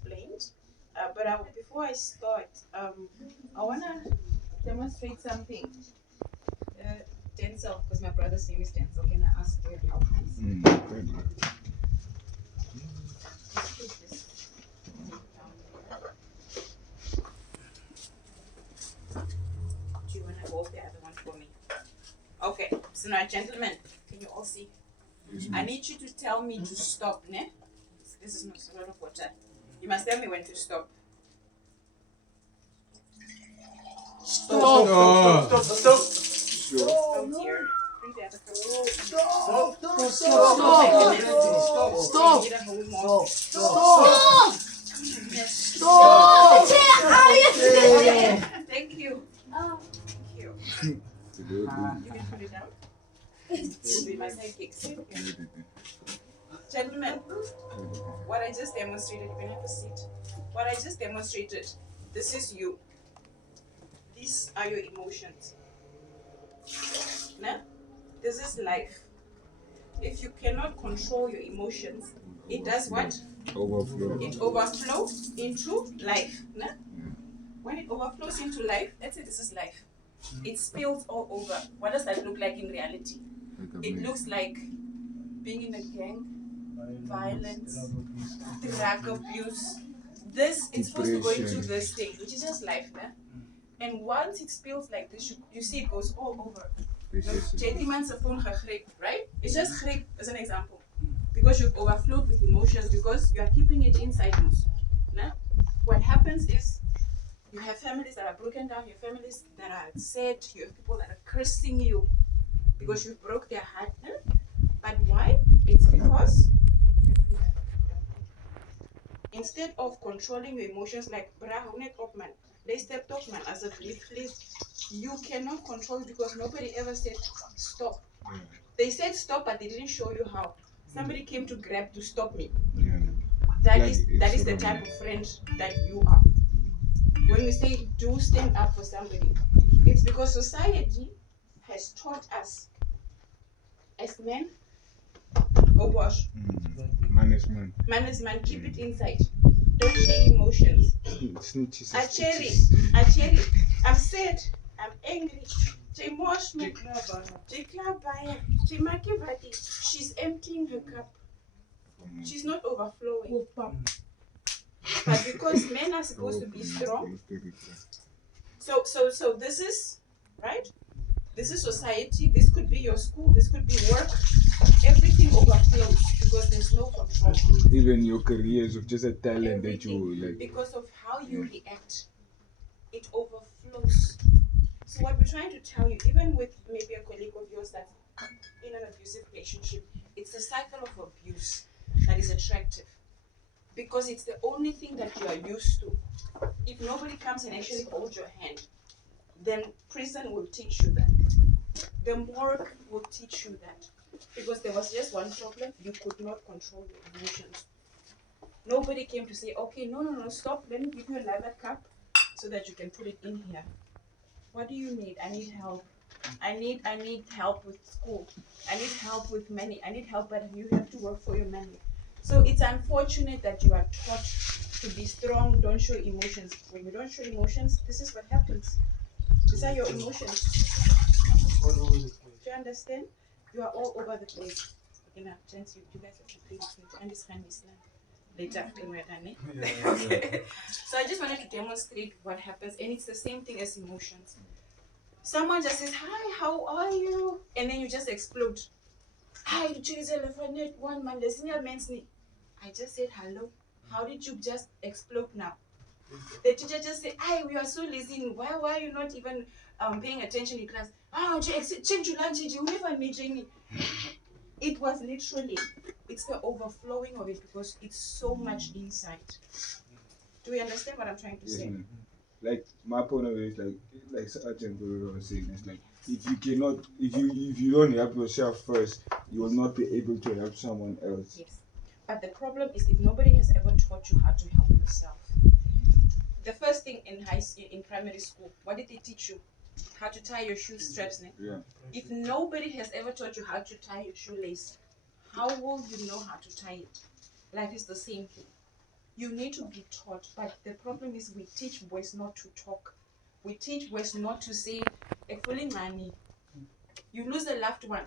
explained. But before I start, I want to demonstrate something. Denzel, because my brother's name is Denzel, can I ask for your help, please? Just put this down there. Do you want to hold the other one for me? Okay, so now, gentlemen, can you all see? I need you to tell me to stop, ne? This is a lot of water. You must tell me when to stop. Stop. Oh dear. Bring the other cup. Stop. Thank you. Thank you. You can put it down. You'll be my sidekick. Gentlemen, what I just demonstrated, you can have a seat. What I just demonstrated, this is you. These are your emotions. No? This is life. If you cannot control your emotions, it does what? Overflow. It overflows into life. No? When it overflows into life, let's say this is life. It spills all over. What does that look like in reality? It looks like being in a gang, violence, drug abuse. This is supposed to go into this stage, which is just life, né? And once it spills like this, you see it goes all over. Gentleman's phone right? It's just grape as an example. Because you've overflowed with emotions, because you are keeping it inside you. Né? What happens is you have families that are broken down, you have families that are sad, you have people that are cursing you because you broke their heart. Né? But why? It's because instead of controlling your emotions like man, they stepped off man as a please, you cannot control it because nobody ever said stop. They said stop, but they didn't show you how. Somebody came to grab to stop me. That is the type of friend that you are. When we say do stand up for somebody, it's because society has taught us as men, oh gosh, management, keep it inside. Don't share emotions. Acheri, I'm sad, I'm angry. She's emptying her cup. She's not overflowing. But because men are supposed to be strong, so this is right. This is society. This could be your school. This could be work. Everything overflows because there's no control. Even your careers of just a talent that you like. Because of how you react, it overflows. So what we're trying to tell you, even with maybe a colleague of yours that's in an abusive relationship, it's the cycle of abuse that is attractive. Because it's the only thing that you are used to. If nobody comes and actually holds your hand, then prison will teach you that. The morgue will teach you that. Because there was just one problem, you could not control your emotions. Nobody came to say, okay, no, stop, let me give you another cup so that you can put it in here. What do you need? I need help. I need help with school. I need help with money. I need help, but you have to work for your money. So it's unfortunate that you are taught to be strong, don't show emotions. When you don't show emotions, this is what happens. These are your emotions. Do you understand? You are all over the place. Okay, now, gents, you guys have to please understand this now. Later, when we're done, eh? Okay. So I just wanted to demonstrate what happens, and it's the same thing as emotions. Someone just says, hi, how are you? And then you just explode. Hi, one man, I just said hello. How did you just explode now? The teacher just said, hi, we are so lazy. Why are you not even paying attention in class? You never made me. It was literally, it's the overflowing of it because it's so much inside. Do we understand what I'm trying to say? Like my point of it is like Sergeant Gorilla was saying, it's like if you don't help yourself first, you will not be able to help someone else. Yes. But the problem is if nobody has ever taught you how to help yourself. The first thing in primary school, what did they teach you? How to tie your shoe straps. Yeah. If nobody has ever taught you how to tie your shoelace, how will you know how to tie it? Life is the same thing. You need to be taught, but the problem is we teach boys not to talk. We teach boys not to say, you lose a loved one.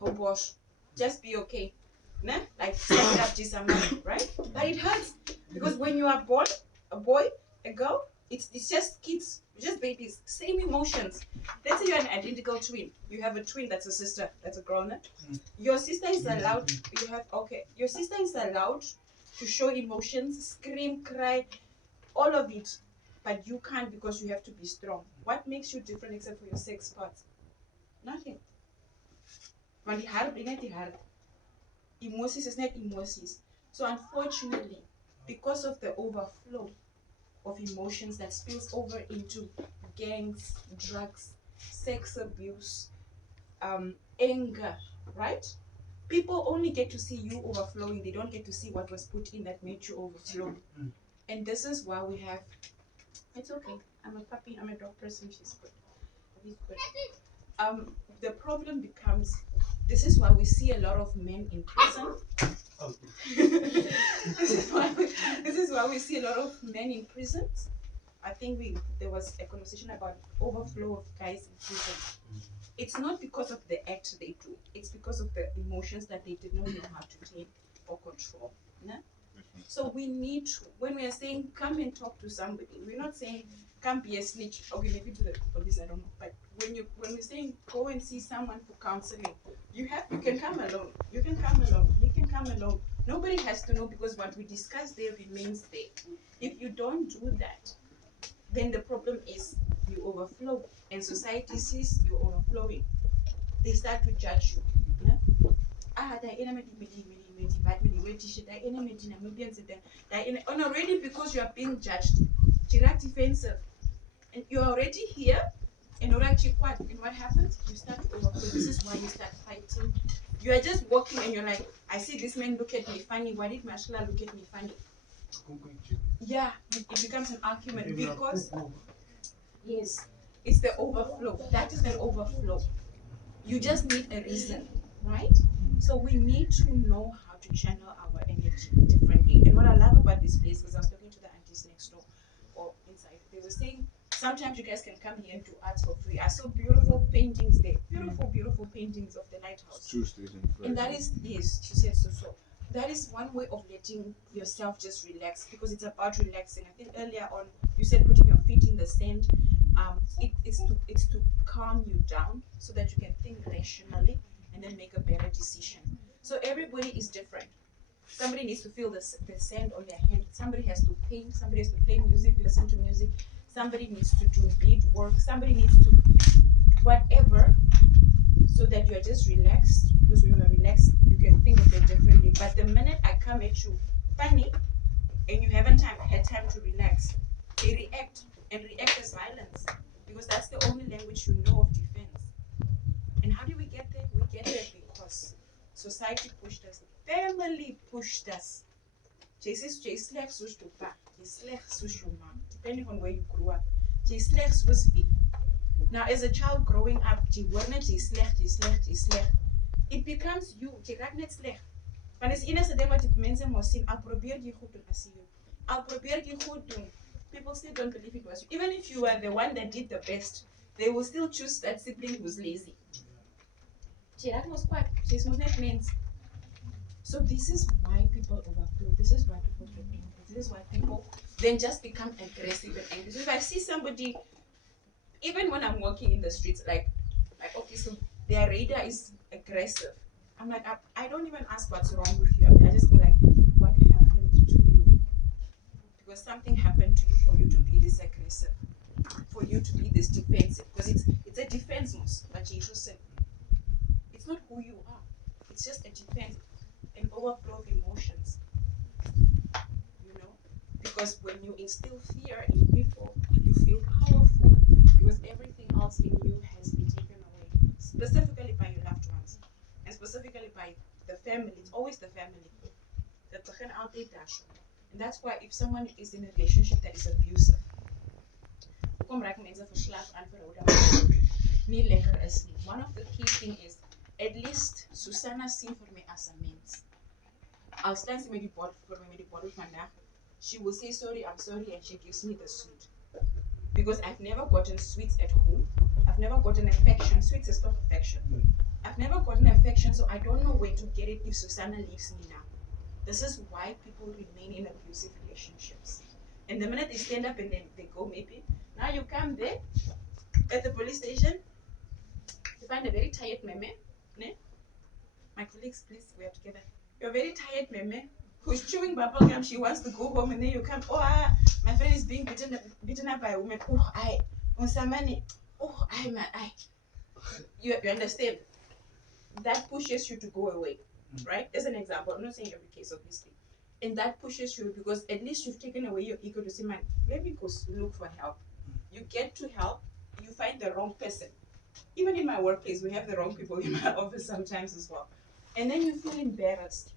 Oh gosh, just be okay. Nah? Like suck it up, Jisamani, right? But it hurts because when you are born, a boy, a girl, it's just kids, just babies, same emotions. Let's say you're an identical twin. You have a twin that's a sister, that's a girl. Nah? Your sister is allowed. Your sister is allowed to show emotions, scream, cry, all of it, but you can't because you have to be strong. What makes you different except for your sex parts? Nothing. Want die hart bring net die hart. Emoties is net emoties. So unfortunately, because of the overflow of emotions that spills over into gangs, drugs, sex abuse, anger, right? People only get to see you overflowing. They don't get to see what was put in that made you overflow. And this is why we have, it's okay. I'm a puppy, I'm a dog person, she's good. He's good. The problem becomes, this is why we see a lot of men in prison. this is why we see a lot of men in prisons. I think there was a conversation about overflow of guys in prison. It's not because of the act they do. It's because of the emotions that they did not know how to tame or control. No? So we need to, when we are saying come and talk to somebody, we're not saying come be a snitch. Okay, maybe to the police, I don't know. But when we're saying go and see someone for counseling, you can come alone. You can come alone. You can come alone. Nobody has to know because what we discuss there remains there. If you don't do that, then the problem is you overflow, and society sees you overflowing. They start to judge you. Yeah? And already because you are being judged, direct defensive, and you're already here, and what happens? You start to overflow. This is why you start fighting. You are just walking and you're like, I see this man look at me funny. Why did Mashla look at me funny? Yeah, it becomes an argument because yes, it's the overflow. That is the overflow. You just need a reason, right? So we need to know how to channel our energy differently. And what I love about this place is I was talking to the aunties next door or inside. They were saying sometimes you guys can come here and do art for free. I saw beautiful paintings there, beautiful paintings of the lighthouse. And that is yes, she said so. That is one way of letting yourself just relax because it's about relaxing. I think earlier on you said putting your feet in the sand. It's to calm you down so that you can think rationally and then make a better decision. So everybody is different. Somebody needs to feel the sand on their hand. Somebody has to paint. Somebody has to play music, listen to music. Somebody needs to do bead work. Somebody needs to whatever so that you're just relaxed. Because when you're relaxed, you can think of it differently. But the minute I come at you funny and you haven't had time to relax, they react. And react as violence because that's the only language you know of defense. And how do we get there? We get there because society pushed us, family pushed us. Depending on where you grew up. Now, as a child growing up, it becomes you. Want is enige ding wat mense mos sien, I'll probeer jy goed doen as jy. I'll probeer jy goed doen. People still don't believe it was you. Even if you were the one that did the best, they will still choose that sibling who's lazy. That was quite. This was not meant. So this is why people overflow. This is why people get angry. This is why people then just become aggressive and angry. So if I see somebody, even when I'm walking in the streets, like okay, so their radar is aggressive. I'm like, I don't even ask what's wrong with you. I just go like, what happened to you? Because something happened to you for you to be this aggressive, for you to be this defensive. Because it's a defense, but Jesus said, it's not who you are. It's just a defense, an overflow of emotions. You know, because when you instill fear in people, you feel powerful because everything else in you has been taken away, specifically by your loved ones. And specifically by the family, it's always the family. And that's why if someone is in a relationship that is abusive, one of the key things is at least Susanna seen for me as a means. I'll stand with the bottle for me, the bottle vandaag. she will say sorry, I'm sorry, and she gives me the sweet. Because I've never gotten sweets at home. I've never gotten affection. Sweets is not affection. I've never gotten affection, so I don't know where to get it if Susanna leaves me now. This is why people remain in abusive relationships. And the minute they stand up and then they go, maybe, now you come there at the police station, you find a very tired meme. Ne? My colleagues, please, we are together. You're very tired meme who's chewing bubble gum. She wants to go home, and then you come, oh, my friend is being beaten up by a woman. Oh, on some money. Oh, you understand? That pushes you to go away, right? As an example, I'm not saying every case, obviously. And that pushes you because at least you've taken away your ego to say, man, let me go look for help. You get to help, you find the wrong person. Even in my workplace, we have the wrong people in my office sometimes as well. And then you feel embarrassed.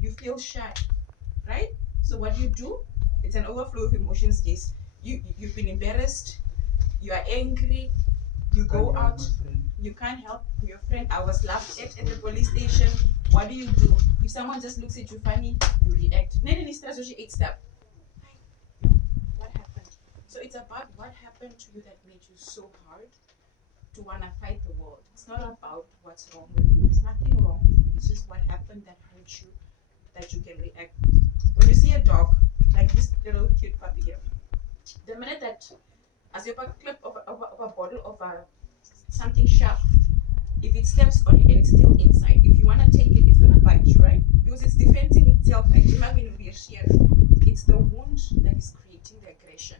You feel shy, right? So what you do, it's an overflow of emotions case. You've been embarrassed, you are angry, you go out, you can't help your friend. I was laughed at the police station. What do? If someone just looks at you funny, you react. What happened? So it's about what happened to you that made you so hard to want to fight the world. It's not about what's wrong with you. There's nothing wrong with you. It's just what happened that hurt you, that you can react. When you see a dog, like this little cute puppy here, the minute that, as you clip of a bottle of something sharp, if it steps on it and it's still inside, if you want to take it, it's going to bite you, right? Because it's defending itself. It's the wound that is creating the aggression.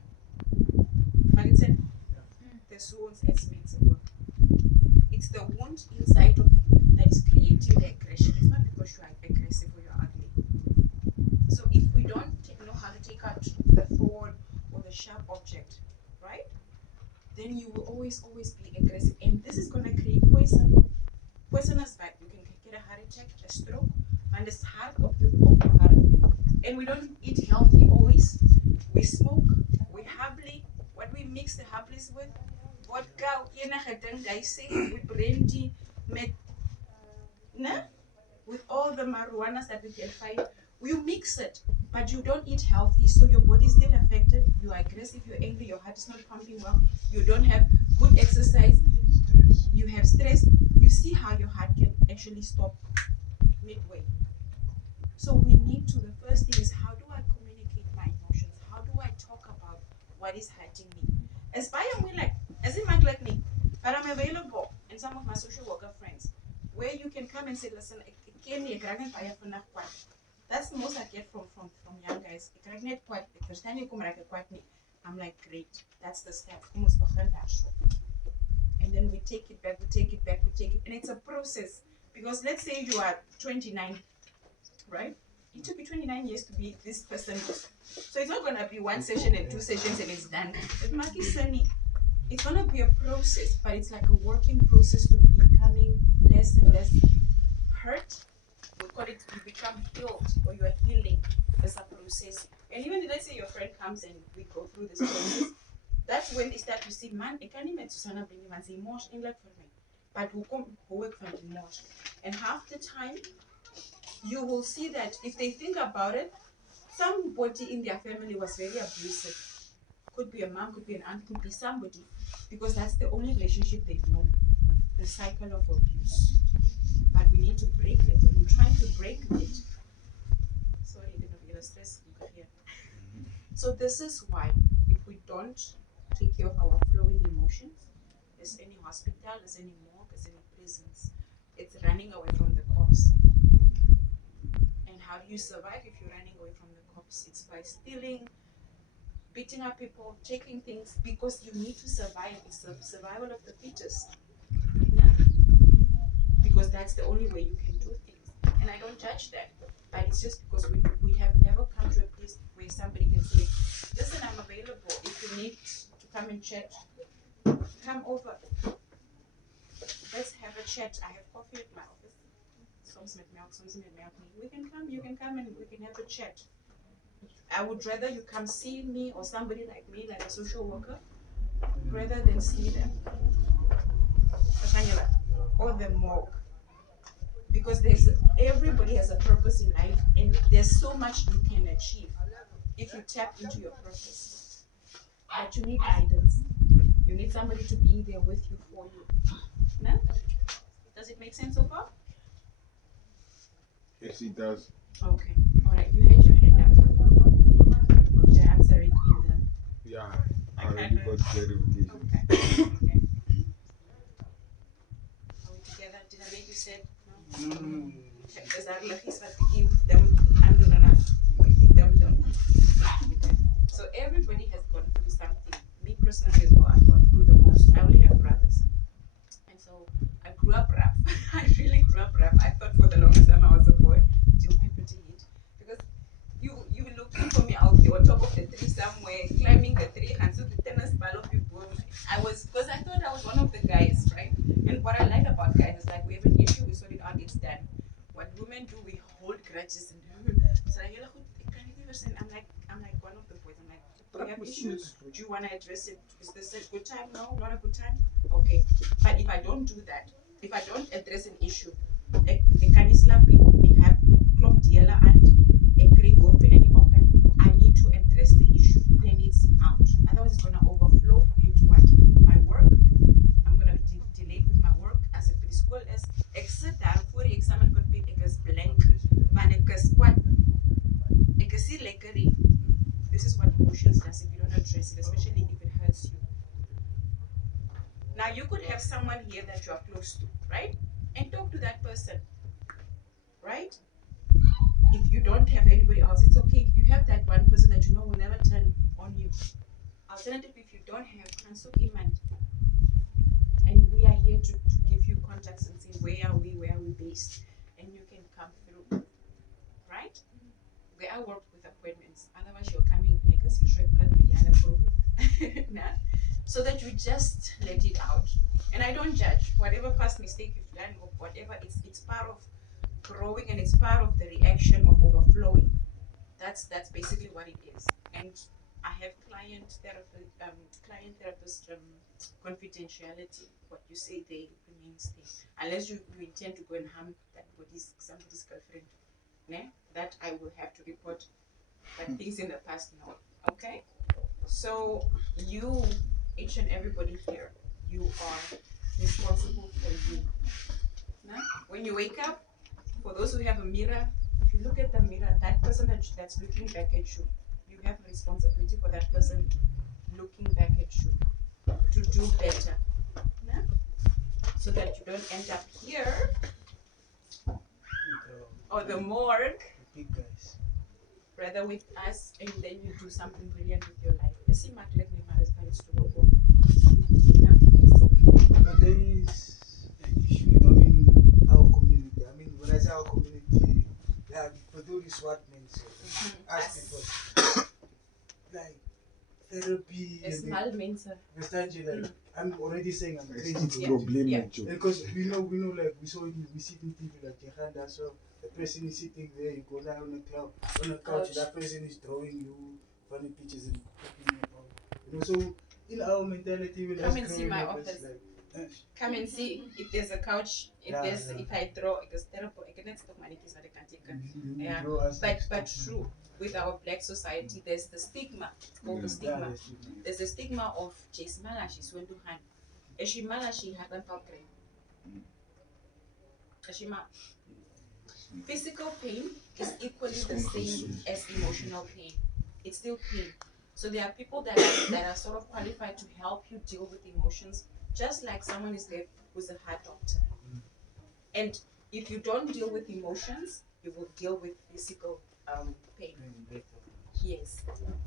It's the wound inside of you that is creating the aggression. It's not because you are aggressive or you're ugly. So if we don't know how to take out the thorn or the sharp object, right? Then you will always be aggressive. And this is going to create poison. Poisonous bite. You can get a heart attack, a stroke, and it's hard of your heart. And we don't eat healthy always. We smoke, we hably. What we mix the hablies with? Vodka, with brandy, with all the marijuanas that we can find. You mix it, but you don't eat healthy, so your body is still affected. You are aggressive, you're angry, your heart is not pumping well, you don't have good exercise, you have stress. You see how your heart can actually stop midway. So we need to, the first thing is, how do I communicate my emotions? How do I talk about what is hurting me? As in like me, but I'm available in some of my social worker friends, where you can come and say, listen, that's the most I get from young guys. I'm like, great, that's the step. And then we take it back, and it's a process. Because let's say you are 29, right? It took you 29 years to be this person. So it's not going to be one session and two sessions and it's done. It's going to be a process, but it's like a working process to becoming less and less hurt. We call it, you become healed, or you are healing as a process. And even let's say your friend comes and we go through this process, that's when they start to see, man, I can't even Susanna bring him and say, Mosh, in like for me. But who come work from the Mosh. And half the time, you will see that if they think about it, somebody in their family was very abusive. Could be a mom, could be an aunt, could be somebody. Because that's the only relationship they've known. The cycle of abuse. But we need to break it, and we're trying to break it. Sorry, I didn't get a stress here. So this is why, if we don't take care of our flowing emotions, as any hospital, as any morgue, as any prisons, it's running away from the cops. And how do you survive if you're running away from the cops? It's by stealing, beating up people, taking things, because you need to survive. It's the survival of the fittest. Because that's the only way you can do things. And I don't judge that, but it's just because we have never come to a place where somebody can say, listen, I'm available. If you need to come and chat, come over. Let's have a chat. I have coffee at my office. Soms met milk, soms met milk. We can come, you can come and we can have a chat. I would rather you come see me or somebody like me, like a social worker, rather than see them. Or the morgue. Because everybody has a purpose in life, and there's so much you can achieve. if you tap into your purpose. But you need guidance. You need somebody to be there with you, for you. No? Does it make sense so far? Yes, it does. Okay. All right. You had your hand up. Or did I answer it in the... Yeah, I already got clarification. Okay. Okay. Are we together? Did I make you sad? No? Is that like he's about to give them under the rug? Them. So everybody has gone through something. Me personally as well, I've gone through the most. I only have brothers. And so I grew up rough. I really grew up rough. I thought for the longest time I was a boy till people to hit. Because you were looking for me out there on top of the tree somewhere, climbing the tree, and so the tennis ball of people. Because I thought I was one of the guys, right? And what I like about guys is like we have an issue, we sort it out, it's done. What women do, we hold grudges and so I'm like one of the boys. I'm like, we have issues. Do you want to address it? Is this a good time? No, not a good time. Okay, but if I don't do that, if I don't address an issue, kan nie slap nie, ek heb klop die hele aand, ek kry hoofpyn in die oggend, I need to address the issue. Then it's out. Otherwise, it's going to overflow into what? My work. I'm going to be delayed with my work as a preschool is. Ek sit daar voor die examenpapier, ek is blank, maar ek is kwad. Ek is nie lekker nie. This is what emotions does if you don't address it, especially if it hurts you. Now you could have someone here that you are close to, right? And talk to that person, right? If you don't have anybody else, it's okay. You have that one person that you know will never turn on you. Alternatively, if you don't have, cancel iman. And we are here to give you contacts and say where are we based, and you can come through, right? They are worked with appointments. Otherwise, you're coming because you so that you just let it out. And I don't judge whatever past mistake you've done or whatever. It's part of growing and it's part of the reaction of overflowing. That's basically what it is. And I have client therapist confidentiality. What you say there remains there, unless you intend to go and harm somebody's girlfriend. Yeah? That I will have to report. But things in the past, no. Okay? So you, each and everybody here, you are responsible for you. Now, when you wake up, for those who have a mirror, if you look at the mirror, that person that's looking back at you, you have a responsibility for that person looking back at you to do better. Now, so that you don't end up here or the morgue, rather with us, and then you do something brilliant with your life. But there is an issue, in our community. I mean, when I say our community, like, for those what means, ask people, like, therapy, I'm already saying I'm crazy. Problem. Because we know, like, we see in TV, like, so the person is sitting there, you go down on a couch, that person is drawing you funny pictures and cooking you. So in our mentality, we come and see my office. Like, come and see if there's a couch. If I draw, it's terrible. I cannot stop my kids that I can't take. Yeah, but true. With our black society, there's the stigma. It's called the stigma. There's the stigma of Chase Malashi, Swendu Han. Eshi Malashi had a palcre. Physical pain is equally the same as emotional pain. It's still pain. So there are people that are sort of qualified to help you deal with emotions, just like someone is there who's a heart doctor. And if you don't deal with emotions, you will deal with physical pain. Yes.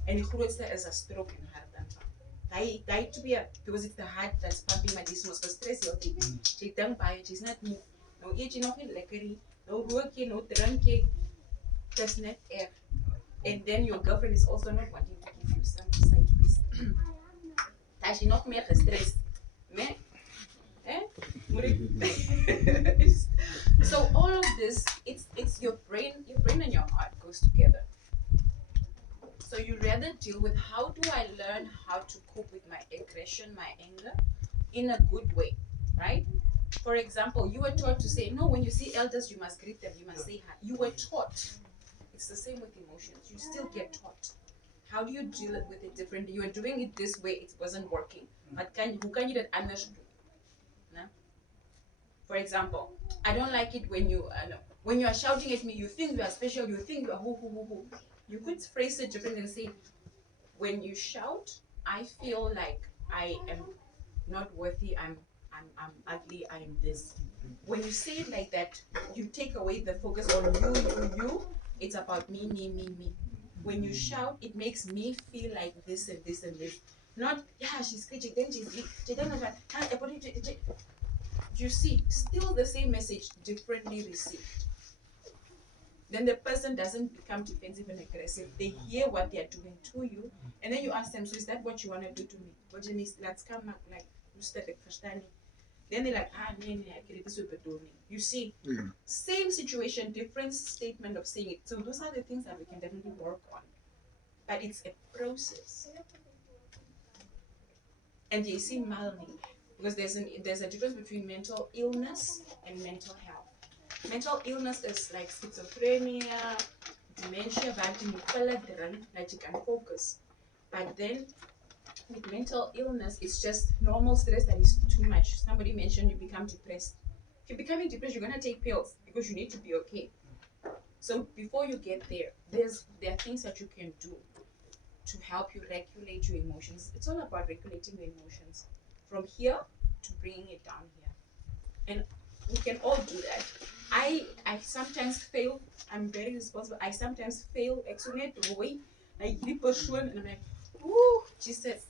And it grows there as a stroke in heart attack. Die to be because it's the heart that's pumping my dismos for stress. She don't buy it, she's not move. No eating, no lekkeri, no working, no drinking. That's not air. And then your girlfriend is also not wanting to give you some side piece. That she not more stressed. So all of this, it's your brain and your heart goes together. So you rather deal with how do I learn how to cope with my aggression, my anger, in a good way, right? For example, you were taught to say, no, when you see elders, you must greet them, you must say hi. You were taught. It's the same with emotions. You still get taught. How do you deal with it differently? You are doing it this way, it wasn't working. But who can you that understand? No? For example, I don't like it when when you are shouting at me, you think you are special, you think you are who. You could phrase it differently and say, when you shout, I feel like I am not worthy, I'm ugly, I am this. When you say it like that, you take away the focus on you. It's about me. When you shout, it makes me feel like this and this and this. Not, yeah, she's screeching, then she doesn't know. You see, still the same message, differently received. Then the person doesn't become defensive and aggressive. They hear what they are doing to you, and then you ask them, so is that what you want to do to me? What do you mean? Let's come up like, then they're like, this will do me. You see, same situation, different statement of saying it. So those are the things that we can definitely work on. But it's a process. And you see, Malni, because there's a difference between mental illness and mental health. Mental illness is like schizophrenia, dementia, that you can focus. But then with mental illness, it's just normal stress that is too much. Somebody mentioned you become depressed. If you're becoming depressed, you're gonna take pills because you need to be okay. So before you get there, there are things that you can do to help you regulate your emotions. It's all about regulating your emotions from here to bringing it down here. And we can all do that. I sometimes fail. I'm very responsible. I sometimes fail. Excellent way. I grip a shoe and I'm like, ooh, Jesus,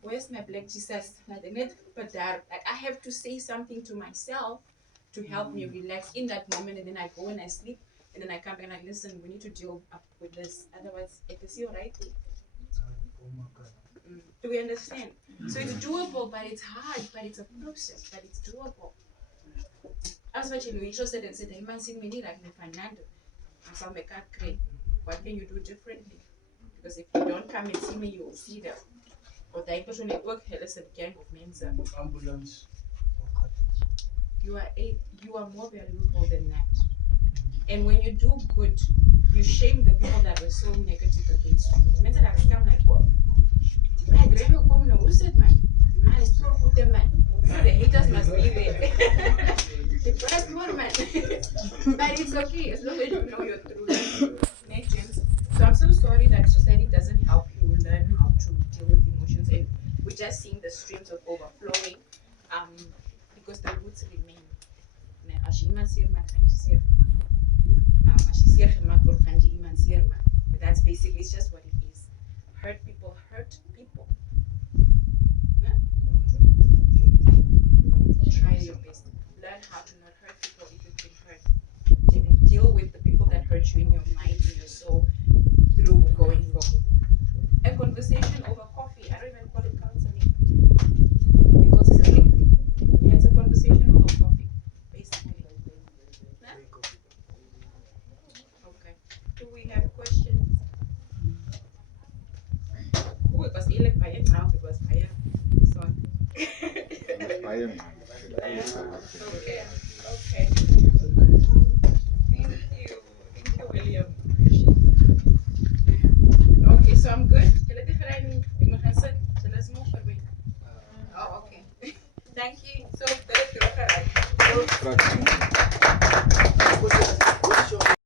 where's my black Jesus? Like I have to say something to myself to help me relax in that moment, and then I go and I sleep, and then I come back and I listen. We need to deal up with this. Otherwise, it is your right thing. Do we understand? So it's doable, but it's hard. But it's a process. But it's doable. As much as we just said and said, "Hey man, see me like Fernando. I'm make a great. What can you do differently? Because if you don't come and see me, you will see them. Or the person network has a gang of men. Ambulance. You are more valuable than that. And when you do good, you shame the people that were so negative against you. Mental that come like, oh, I dream of coming who said man. I still put them man. The haters must be there. Depressed more man. But it's okay as long as you know your truth. Make sense. So I'm so sorry that society doesn't help you learn how to deal with emotions, and we're just seeing the streams of overflowing, because the roots remain. But that's basically it's just what it is. Hurt people hurt people. Yeah? Try your best. Learn how to not hurt people if you've been hurt. Deal with the people that hurt you in your mind, in your soul, through going low. A conversation over coffee, I don't even call it counseling because it's a thing. Yeah, it's a conversation over coffee, basically. Yeah? Okay. Do we have questions? Oh, it was 11 by now, it was by this one. I am. Okay.